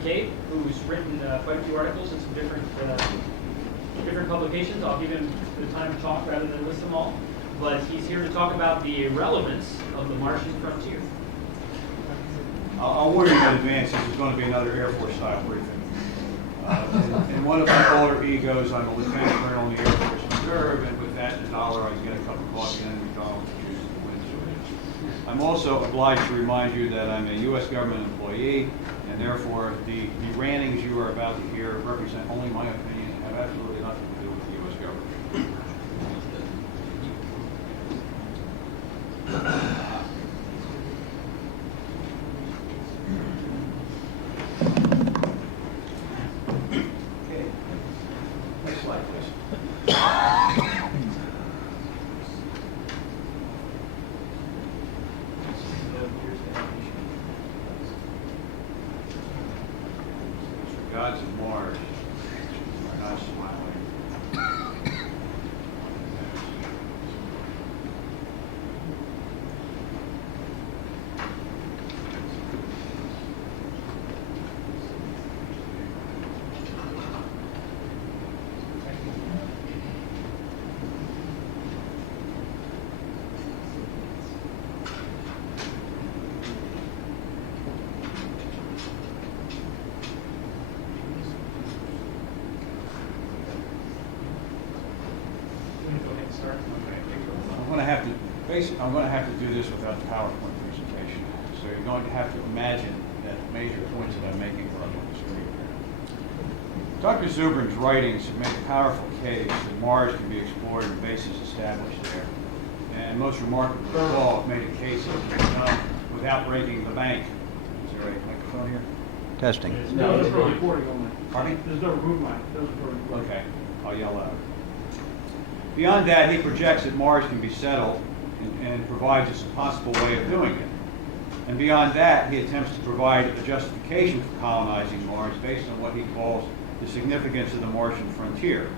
McCabe, who's written quite a few articles in some different publications. I'll give him the time to talk rather than list them all. But he's here to talk about the irrelevance of the Martian frontier. I'll warn you in advance, this is going to be another Air Force style briefing. In one of my older egos, I'm a lieutenant colonel in the Air Force Reserve, and with that $1, I can get a cup of coffee and a McDonald's and choose to win. So I'm also obliged to remind you that I'm a U.S. government employee, and therefore the rantings you are about to hear represent only my opinion and have absolutely nothing to do with the U.S. government. Gods of Mars are not smiling. I'm going to have to do this without the PowerPoint presentation. So you're going to have to imagine that major points that I'm making are up on the screen here. Dr. Zubrin's writings have made a powerful case that Mars can be explored and bases established there. And most remarkably of all, made a case that can be done without breaking the bank. Is there a microphone here? Testing. No, there's no recording on mine. Pardon me? There's no room line. There's no recording. Okay, I'll yell out. Beyond that, he projects that Mars can be settled and provides us a possible way of doing it. And beyond that, he attempts to provide a justification for colonizing Mars based on what he calls the significance of the Martian frontier.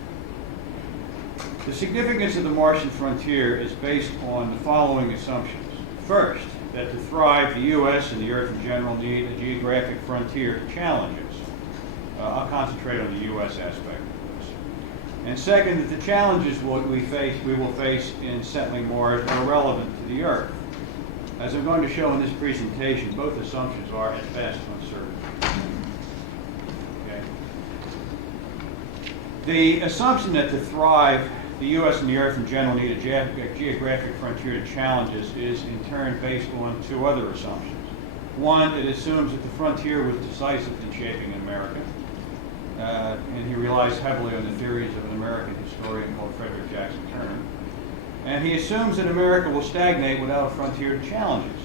The significance of the Martian frontier is based on the following assumptions. First, that to thrive, the U.S. and the Earth in general need a geographic frontier to challenge us. I'll concentrate on the U.S. aspect of this. And second, that the challenges we will face in settling Mars are relevant to the Earth. As I'm going to show in this presentation, both assumptions are at best uncertain. Okay. The assumption that to thrive, the U.S. and the Earth in general need a geographic frontier to challenges is in turn based on two other assumptions. One, it assumes that the frontier was decisive in shaping America. And he relies heavily on the theories of an American historian called Frederick Jackson Turner. And he assumes that America will stagnate without a frontier to challenge us.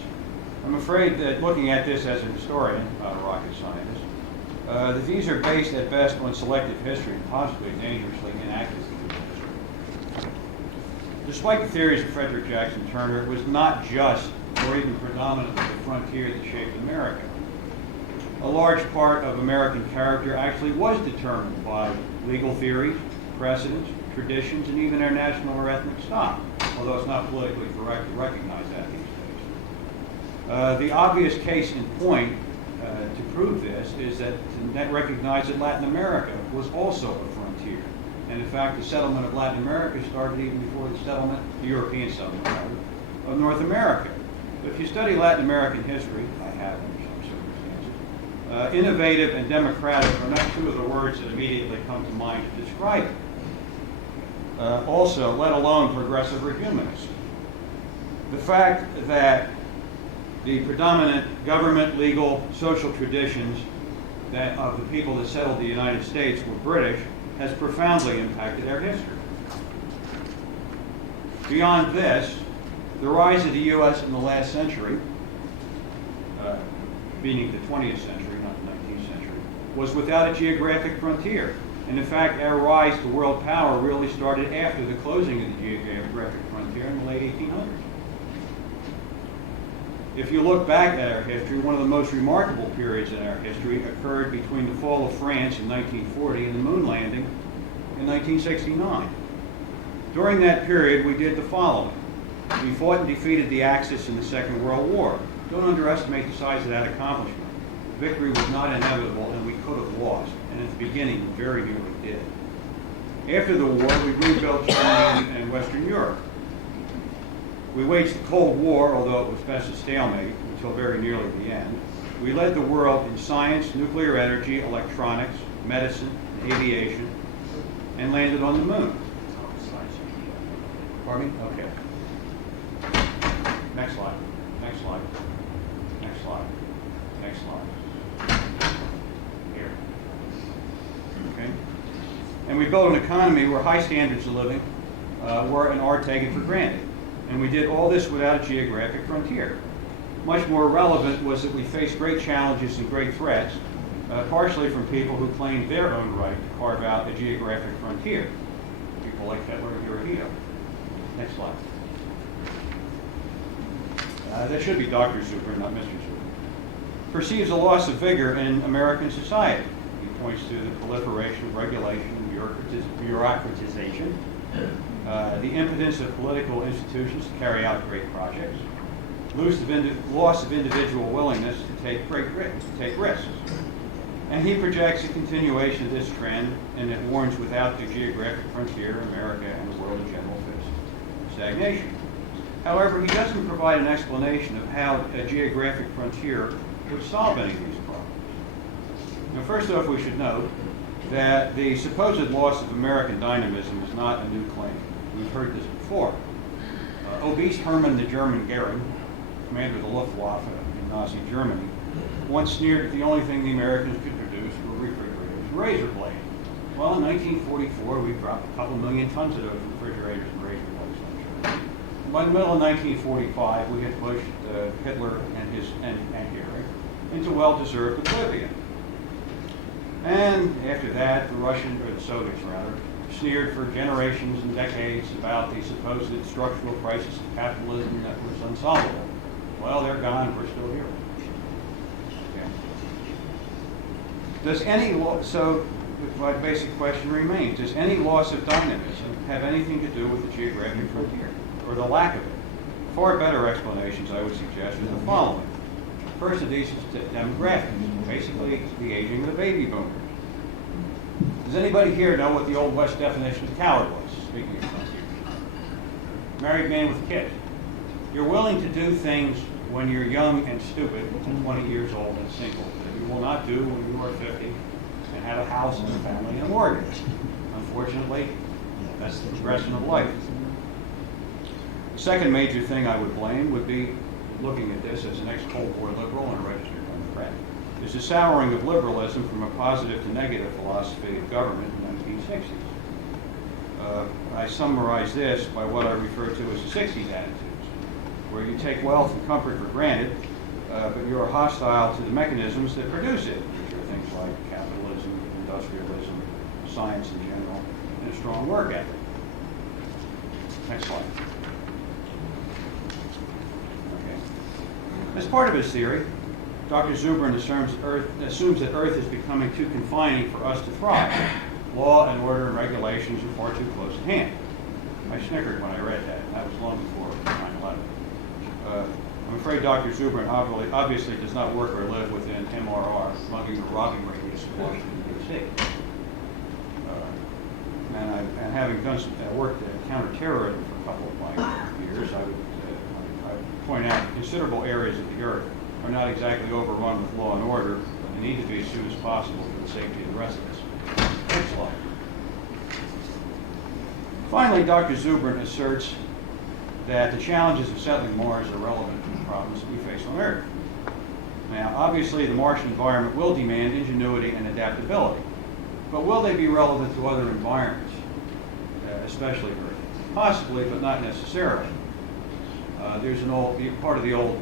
I'm afraid that looking at this as a historian, not a rocket scientist, that these are based at best on selective history and possibly dangerously inaccurate history. Despite the theories of Frederick Jackson Turner, it was not just or even predominantly the frontier that shaped America. A large part of American character actually was determined by legal theories, precedents, traditions, and even our national or ethnic stock, although it's not politically correct to recognize that these days. The obvious case in point to prove this is that to recognize that Latin America was also a frontier. And in fact, the settlement of Latin America started even before the European settlement of North America. But if you study Latin American history, I have under some circumstances, innovative and democratic are not two of the words that immediately come to mind to describe it. Also, let alone progressive or humanist. The fact that the predominant government, legal, social traditions of the people that settled the United States were British has profoundly impacted our history. Beyond this, the rise of the U.S. in the last century, meaning the 20th century, not the 19th century, was without a geographic frontier. And in fact, our rise to world power really started after the closing of the geographic frontier in the late 1800s. If you look back at our history, one of the most remarkable periods in our history occurred between the fall of France in 1940 and the moon landing in 1969. During that period, we did the following. We fought and defeated the Axis in the Second World War. Don't underestimate the size of that accomplishment. victory was not inevitable and we could have lost, and at the beginning we very nearly did. After the war, we rebuilt Germany and Western Europe. We waged the Cold War, although it was best a stalemate until very nearly the end. We led the world in science, nuclear energy, electronics, medicine, aviation, and landed on the moon. Pardon me? Okay. Next slide. Next slide. Next slide. Next slide. Here. Okay. And we built an economy where high standards of living were and are taken for granted. And we did all this without a geographic frontier. Much more relevant was that we faced great challenges and great threats, partially from people who claimed their own right to carve out a geographic frontier. People like Hitler and Hirohito. Next slide. That should be Dr. Zuber, not Mr. Zuber. Perceives a loss of vigor in American society. He points to the proliferation of regulation, bureaucratization, the impotence of political institutions to carry out great projects, loss of individual willingness to take risks. And he projects a continuation of this trend, and it warns without the geographic frontier, America and the world in general face stagnation. However, he doesn't provide an explanation of how a geographic frontier would solve any of these problems. Now, first off, we should note that the supposed loss of American dynamism is not a new claim. We've heard this before. Obese Hermann the German Goering, commander of the Luftwaffe in Nazi Germany, once sneered that the only thing the Americans could produce were refrigerators and razor blades. Well, in 1944, we dropped a couple million tons of those refrigerators and razor blades. By the middle of 1945, we had pushed Hitler and Goering into well-deserved oblivion. And after that, the Soviets rather, sneered for generations and decades about the supposed structural crisis of capitalism that was unsolvable. Well, they're gone, we're still here. Okay. So my basic question remains, does any loss of dynamism have anything to do with the geographic frontier, or the lack of it? Far better explanations, I would suggest, are the following. First of these is demographics, basically the aging of the baby boomers. Does anybody here know what the Old West definition of coward was, speaking of frontier? Married man with a kid. You're willing to do things when you're young and stupid, and 20 years old and single, that you will not do when you are 50 and have a house and a family and a mortgage. Unfortunately, that's the progression of life. The second major thing I would blame would be, looking at this as an ex-Cold War liberal and a registered Democrat, is the souring of liberalism from a positive to negative philosophy of government in the 1960s. I summarize this by what I refer to as the 60s attitudes, where you take wealth and comfort for granted, but you're hostile to the mechanisms that produce it, which are things like capitalism, industrialism, science in general, and a strong work ethic. Next slide. As part of his theory, Dr. Zuber assumes that Earth is becoming too confining for us to thrive. Law and order and regulations are far too close at hand. I snickered when I read that. That was long before 9/11. I'm afraid Dr. Zuber obviously does not work or live within MRR, mugging or robbing radius of Washington, D.C. And having done some work at counterterrorism for a couple of my years, I would point out that considerable areas of the earth are not exactly overrun with law and order, but they need to be as soon as possible for the safety of the rest of us. Next slide. Finally, Dr. Zuber asserts that the challenges of settling Mars are relevant to the problems that we face on Earth. Now, obviously, the Martian environment will demand ingenuity and adaptability, but will they be relevant to other environments, especially Earth? Possibly, but not necessarily. There's an old part of the old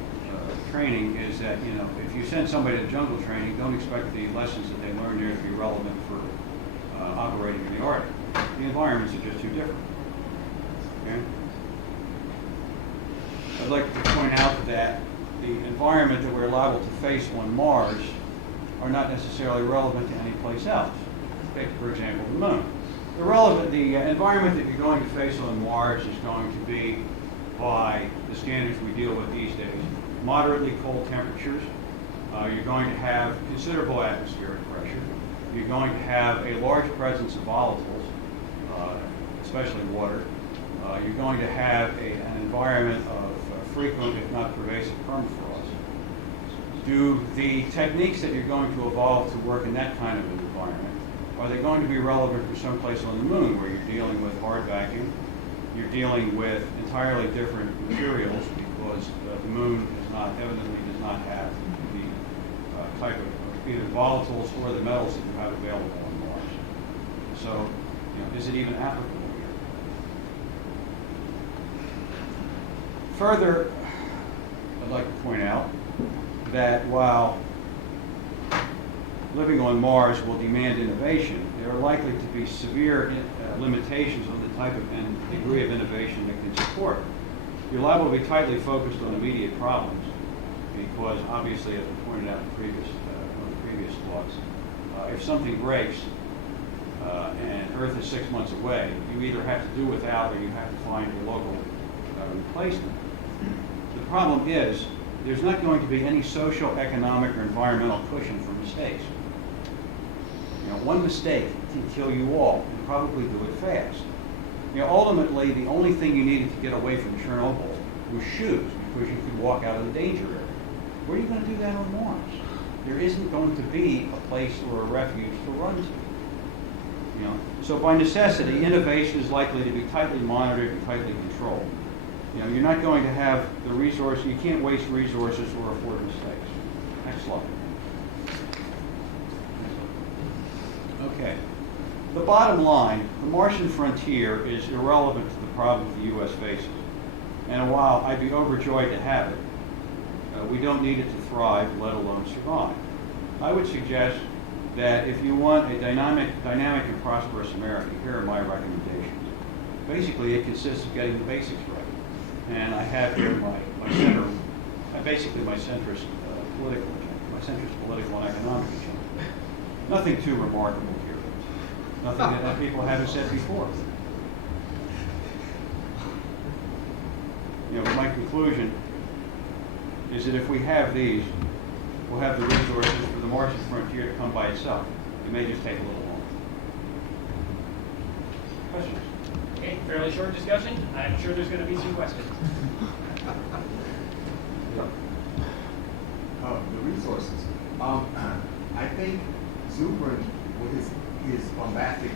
training is that, you know, if you send somebody to jungle training, don't expect the lessons that they learn there to be relevant for operating in the Arctic. The environments are just too different. Okay? I'd like to point out that the environment that we're liable to face on Mars are not necessarily relevant to any place else. Take, for example, the moon. The environment that you're going to face on Mars is going to be, by the standards we deal with these days, moderately cold temperatures, You're going to have considerable atmospheric pressure. You're going to have a large presence of volatiles, especially water. You're going to have an environment of frequent, if not pervasive, permafrost. Do the techniques that you're going to evolve to work in that kind of an environment, are they going to be relevant for someplace on the moon where you're dealing with hard vacuum, you're dealing with entirely different materials because the moon evidently does not have the type of either volatiles or the metals that you have available on Mars. So, is it even applicable here? Further, I'd like to point out that while living on Mars will demand innovation, there are likely to be severe limitations on the type of and degree of innovation that can support. Your lab will be tightly focused on immediate problems because obviously, as we pointed out in one of the previous talks, if something breaks and Earth is 6 months away, you either have to do without or you have to find a local replacement. The problem is there's not going to be any social, economic, or environmental cushion for mistakes. One mistake can kill you all, and probably do it fast. Ultimately, the only thing you needed to get away from Chernobyl was shoes, because you could walk out of the danger area. Where are you going to do that on Mars? There isn't going to be a place or a refuge to run to. So by necessity, innovation is likely to be tightly monitored and tightly controlled. You're not going to have the resources, you can't waste resources or afford mistakes. Next slide. Okay. The bottom line, the Martian frontier is irrelevant to the problem the U.S. faces. And while I'd be overjoyed to have it, we don't need it to thrive, let alone survive. I would suggest that if you want a dynamic and prosperous America, here are my recommendations. Basically, it consists of getting the basics right. And I have here my centrist political and economic agenda. Nothing too remarkable here. Nothing that people haven't said before. My conclusion is that if we have these, we'll have the resources for the Martian frontier to come by itself. It may just take a little longer. Questions? Okay, fairly short discussion. I'm sure there's going to be some questions. The resources. I think Zubrin, with his bombastic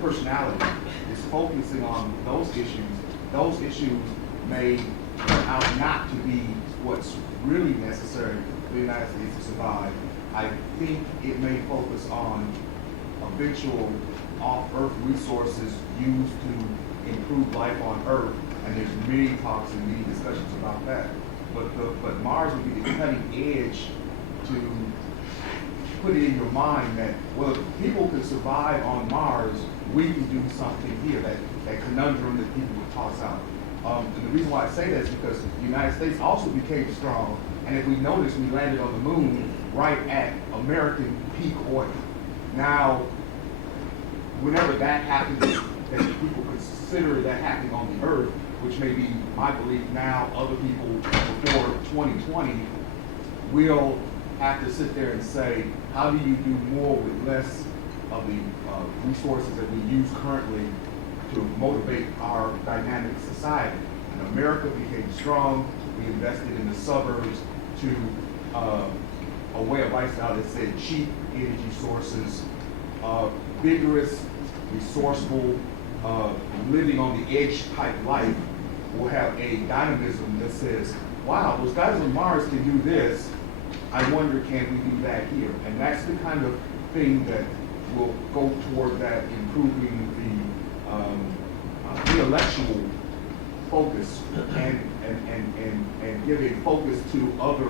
personality, is focusing on those issues. Those issues may turn out not to be what's really necessary for the United States to survive. I think it may focus on eventual off-Earth resources used to improve life on Earth, and there's many talks and many discussions about that. But Mars would be the cutting edge to put it in your mind that, well, if people can survive on Mars, we can do something here, that conundrum that people would toss out. And the reason why I say that is because the United States also became strong, and if we notice, we landed on the moon right at American peak oil. Now, whenever that happens, that people consider that happening on the Earth, which may be my belief now, other people before 2020 will have to sit there and say, how do you do more with less of the resources that we use currently to motivate our dynamic society? And America became strong. We invested in the suburbs to a way of lifestyle that said cheap energy sources, vigorous, resourceful, living on the edge type life will have a dynamism that says, wow, those guys on Mars can do this. I wonder, can we do that here? And that's the kind of thing that will go toward that improving the intellectual focus and give a focus to other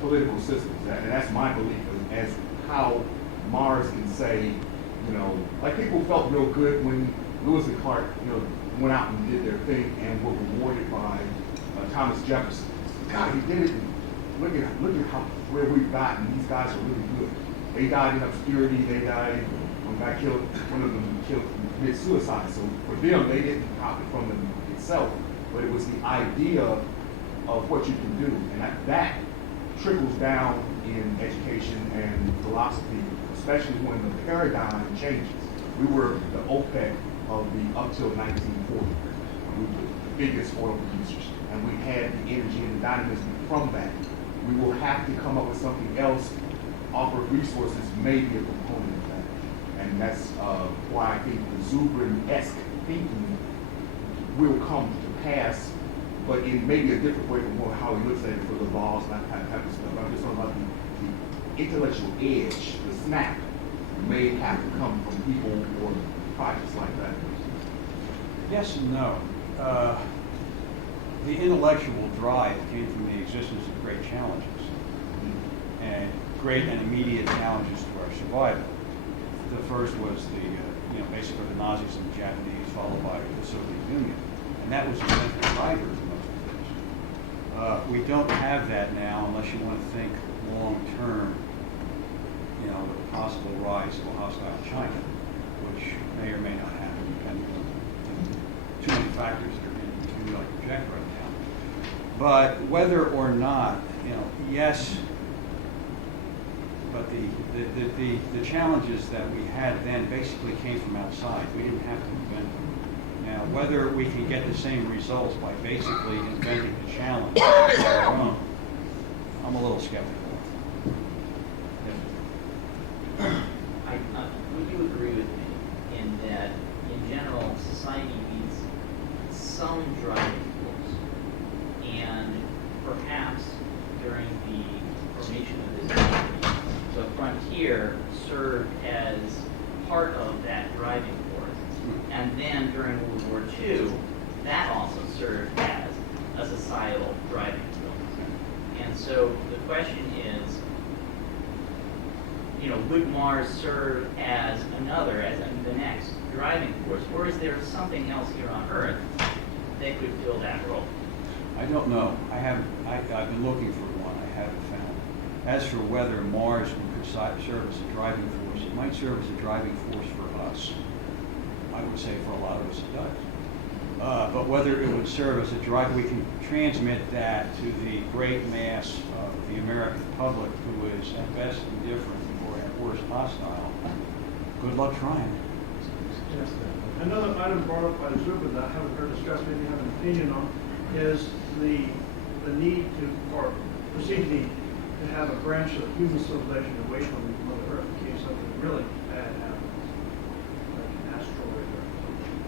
political systems. And that's my belief as how Mars can say, like people felt real good when Lewis and Clark, went out and did their thing and were rewarded by Thomas Jefferson. God, he did it. Look at where we've gotten. These guys are really good. They died in obscurity. They died when one of them committed suicide. So for them, they didn't profit from it itself, but it was the idea of what you can do. And that trickles down in education and philosophy, especially when the paradigm changes. We were the OPEC of the up till 1940. We were the biggest oil producers, and we had the energy and the dynamism from that. We will have to come up with something else. Offer resources may be a component of that, and that's why I think the Zubrin-esque thinking will come to pass, but in maybe a different way from how he looks at it for the laws and that type of stuff. I'm just talking about the intellectual edge, the snap, may have to come from people or projects like that. Yes and no. The intellectual drive came from the existence of great challenges and great and immediate challenges to our survival. The first was basically the Nazis and the Japanese, followed by the Soviet Union, and that was the central driver of most of this. We don't have that now unless you want to think long term. With a possible rise of a hostile China, which may or may not happen, depending on too many factors that are being like project right now. But whether or not, yes, but the challenges that we had then basically came from outside. We didn't have to invent them. Now, whether we can get the same results by basically inventing the challenge on our own, I'm a little skeptical. Would you agree with me in that, in general, society needs some driving force, and perhaps during the formation of this country, the frontier served as part of that driving force, and then during World War II, that also served as a societal driving force. And so the question is, would Mars serve as the next driving force, or is there something else here on Earth that could fill that role? I don't know. I've been looking for one. I haven't found it. As for whether Mars could serve as a driving force, it might serve as a driving force for us. I would say for a lot of us it does. But whether it would serve as a drive, we can transmit that to the great mass of the American public, who is at best indifferent or at worst hostile. Good luck trying. Yes. Another item brought up by Zubrin that I haven't heard discussed, maybe have an opinion on, is the need to, or perceived need to have a branch of human civilization away from Mother Earth in case something really bad happens, like an asteroid or something.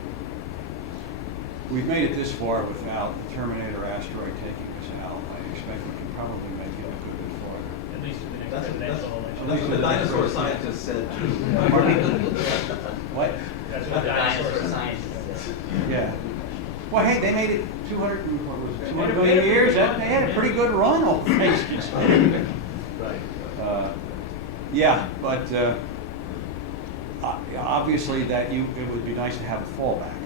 We've made it this far without the Terminator asteroid taking us out. I expect we can probably make it a good bit farther. At least in the next That's presidential election. what the dinosaur scientist said too. What? That's The what the dinosaur scientists said. Yeah. Well, hey, they made it 200 They million made it years. pretty They had a pretty good run on things. Right. Yeah, but obviously it would be nice to have a fallback.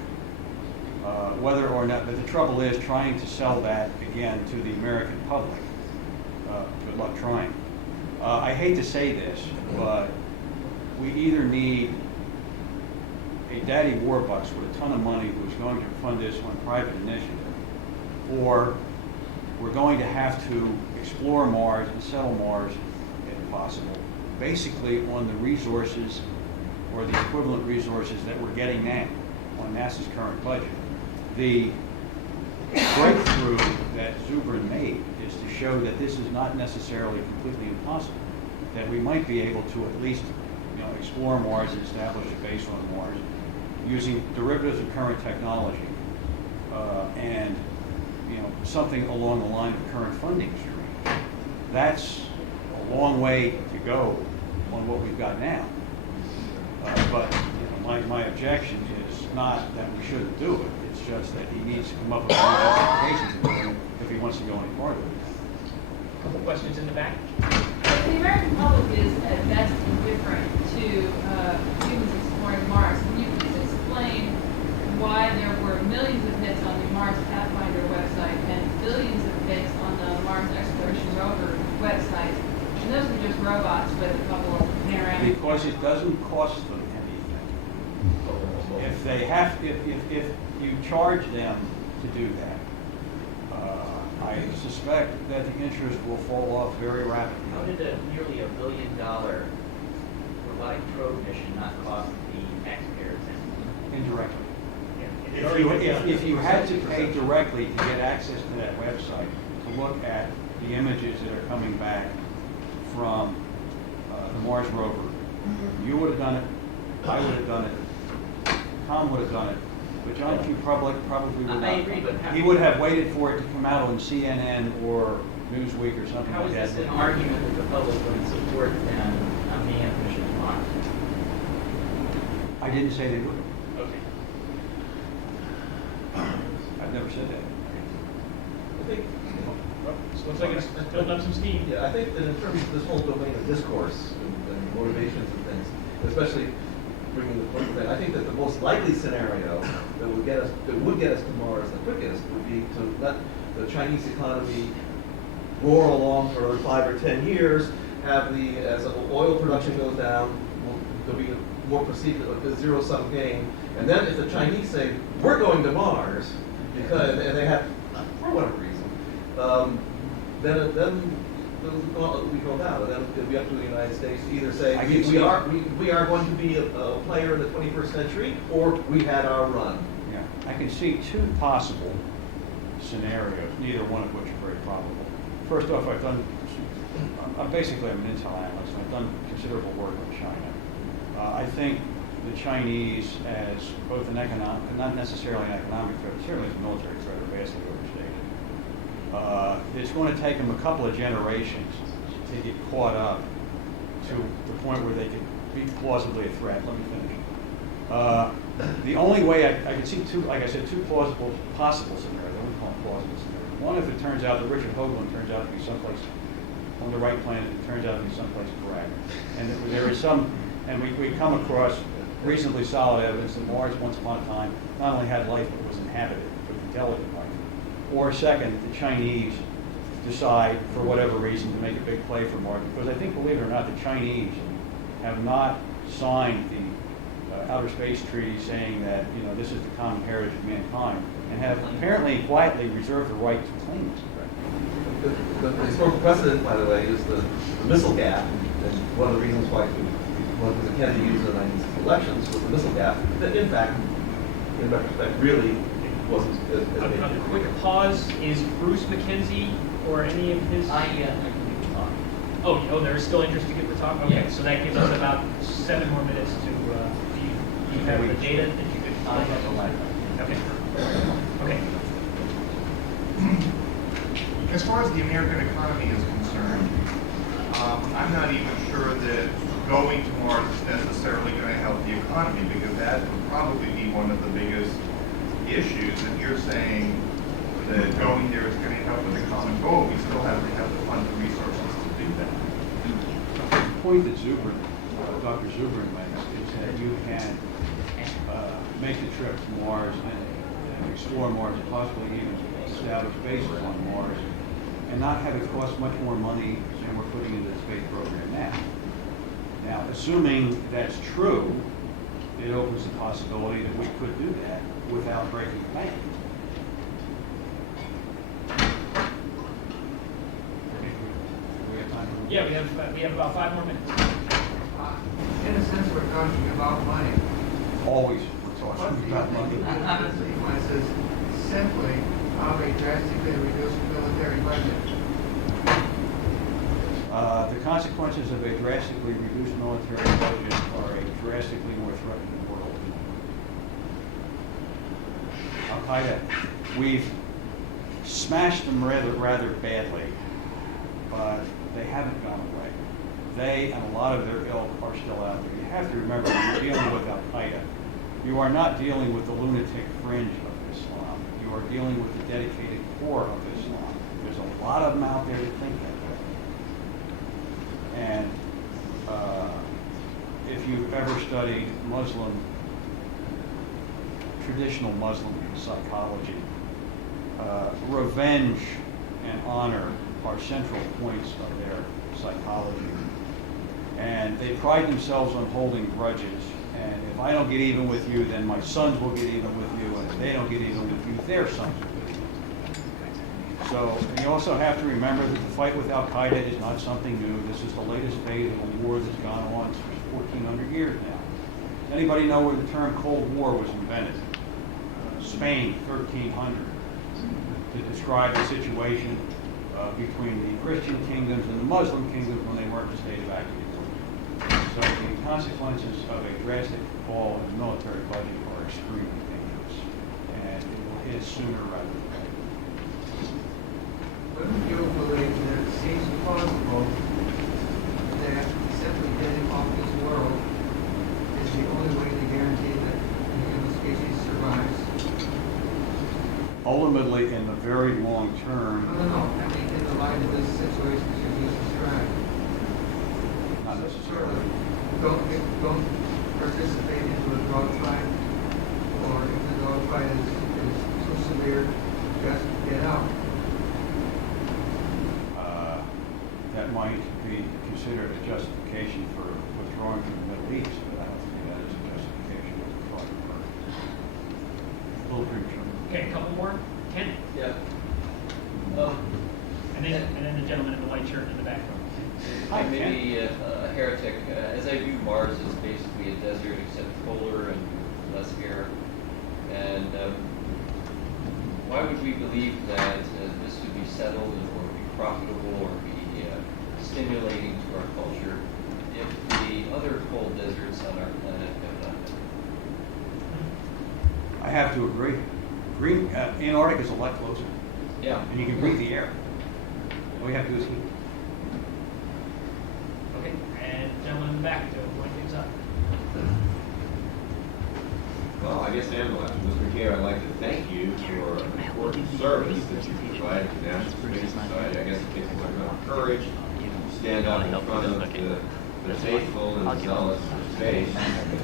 Whether or not, but the trouble is trying to sell that again to the American public. Good luck trying. I hate to say this, but we either need a daddy warbucks with a ton of money who's going to fund this on private initiative, or we're going to have to explore Mars and settle Mars, if possible, basically on the resources or the equivalent resources that we're getting now on NASA's current budget. The breakthrough that Zubrin made is to show that this is not necessarily completely impossible, that we might be able to at least explore Mars and establish a base on Mars using derivatives of current technology and something along the line of current funding stream. That's a long way to go on what we've got now. But my objection is not that we shouldn't do it. It's just that he needs to come up with justifications if he wants to go any farther. Couple questions in the back. The American public is at best indifferent to humans exploring Mars. Can you please explain why there were millions of hits on the Mars Pathfinder website and billions of hits on the Mars Exploration Rover website? And those are just robots with a couple of panoramic. Because it doesn't cost them anything. If you charge them to do that, I suspect that the interest will fall off very rapidly. How did a nearly $1 billion robotic probe mission not cost the taxpayers anything? Indirectly. Yeah. If you had to pay directly to get access to that website, to look at the images that are coming back from the Mars rover, you would have done it, I would have done it, Tom would have done it, but John Q. Public probably would not. I agree, but He would have waited for it to come out on CNN or Newsweek or something How like is that. this an argument with the public when support then a manned mission to Mars? I didn't say they would. Okay. I've never said that. I think, So looks like it's building up some steam. yeah, I think that in terms of this whole domain of discourse and motivations and things, especially bringing the point that I think that the most likely scenario that would get us to Mars the quickest would be to let the Chinese economy roar along for 5 or 10 years, have as oil production goes down, there'll be more perceived as zero-sum game, and then if the Chinese say, we're going to Mars, because, and they have, for whatever reason, then we go down, and then it'll be up to the United States to either say, I can see- we are going to be a player in the 21st century, or we had our run. Yeah, I can see two possible scenarios, neither one of which are very probable. First off, I'm basically an intel analyst, and I've done considerable work with China. I think the Chinese, as both an economic, not necessarily an economic threat, but certainly as a military threat, are vastly overstated. It's going to take them a couple of generations to get caught up to the point where they could be plausibly a threat. Let me finish. The only way I could see two, like I said, two possible scenarios. I wouldn't call them plausible scenarios. One, if it turns out that Richard Hoagland turns out to be someplace on the right planet, it turns out to be someplace correct. And that there is some, and we come across reasonably solid evidence that Mars once upon a time not only had life, but was inhabited with intelligent life. Or second, the Chinese decide, for whatever reason, to make a big play for Mars. Because I think, believe it or not, the Chinese have not signed the Outer Space Treaty saying that, you know, this is the common heritage of mankind, and have apparently quietly reserved the right to claim it. The historical precedent, by the way, is the missile gap, and one of the reasons why the Kennedy used in the 1960 elections was the missile gap, that in fact, in retrospect, really wasn't as big. A quick pause. Is Bruce McKenzie or any of his? I can give the talk. Oh, there's still interest to give the talk? Okay, Yeah. so that gives us about 7 more minutes to, do you have the data that you could? I have the light. Okay. Okay. As far as the American economy is concerned, I'm not even sure that going to Mars is necessarily going to help the economy, because that would probably be one of the biggest issues. If you're saying that going there is going to help with the common goal, we still have to have the funds and resources to do that. The point that Dr. Zubrin makes is that you can make the trip to Mars and explore Mars, possibly even establish bases on Mars, and not have it cost much more money than we're putting into the space program now. Now, assuming that's true, it opens the possibility that we could do that without breaking the bank. We have time for- Yeah, we have about 5 more minutes. In a sense, we're talking about money. Always we're What's talking the about money. consequences simply of a drastically reduced military budget? The consequences of a drastically reduced military budget are a drastically more threatening world. Al-Qaeda, we've smashed them rather badly, but they haven't gone away. They and a lot of their ilk are still out there. You have to remember, when you're dealing with Al-Qaeda, you are not dealing with the lunatic fringe of Islam. You are dealing with the dedicated core of Islam. There's a lot of them out there that think that way. And if you've ever studied traditional Muslim psychology, revenge and honor are central points of their psychology. And they pride themselves on holding grudges. And if I don't get even with you, then my sons will get even with you. And if they don't get even with you, their sons will get even with you. So you also have to remember that the fight with Al-Qaeda is not something new. This is the latest phase of a war that's gone on for 1,400 years now. Anybody know where the term Cold War was invented? Spain, 1300, to describe the situation between the Christian kingdoms and the Muslim kingdoms when they weren't in a state of active war. So the consequences of a drastic fall in the military budget are extremely dangerous, and it will hit sooner rather than later. Wouldn't you believe that it seems plausible that simply getting off this world is the only way to guarantee that the human species survives? Ultimately, in the very long term, No. I mean, in the light of this situation that you just described. not necessarily. Don't participate into a dog fight, or if the dog fight is too severe, just get out. That might be considered a justification for withdrawing from the Middle East, but I don't think that is a justification for withdrawing from Earth. A little premature. Okay, a couple more. Ken? Yeah. And then the gentleman in the white shirt in the back row. Hi, I may be a heretic. As I view Mars as basically a desert, except polar and less air. And why would we believe that this would be settled or be profitable or be stimulating to our culture if the other cold deserts on our planet have not been? I have to agree. Antarctica is a lot closer, Yeah. and you can breathe the air. All you have to do is heat. Okay, and gentleman in the back to wind things up. Well, I guess I'm the last. Mr. McCabe, I'd like to thank you for an important service that you provide to the National Space Society. I guess it takes a lot of courage to stand up in front of the faithful and zealous of space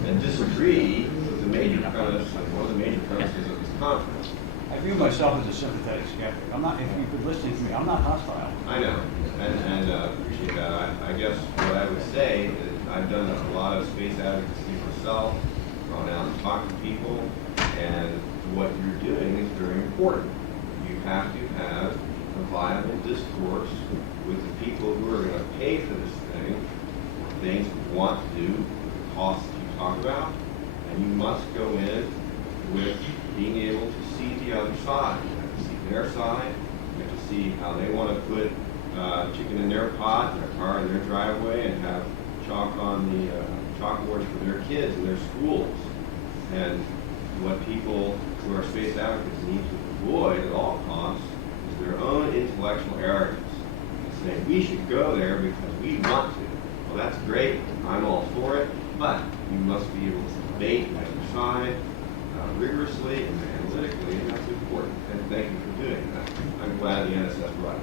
and disagree with the major premise, one of the major premises of this conference. I view myself as a sympathetic skeptic. I'm not, if you've been listening to me, I'm not hostile. I know, and appreciate that. I guess what I would say is I've done a lot of space advocacy myself, gone out and talked to people, and what you're doing is very important. You have to have a viable discourse with the people who are going to pay for this thing, things you want to do, the costs you talk about, and you must go in with being able to see the other side. You have to see their side. You have to see how they want to put chicken in their pot, their car in their driveway, and have chalk on the chalkboards for their kids in their schools. And what people who are space advocates need to avoid at all costs is their own intellectual arrogance. Saying we should go there because we want to. Well, that's great. I'm all for it. But you must be able to debate the other side rigorously and analytically, and that's important. And thank you for doing that. I'm glad the NSS brought it.